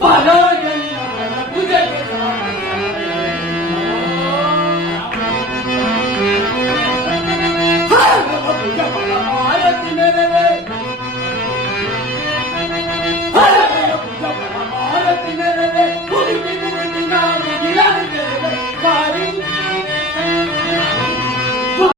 Follow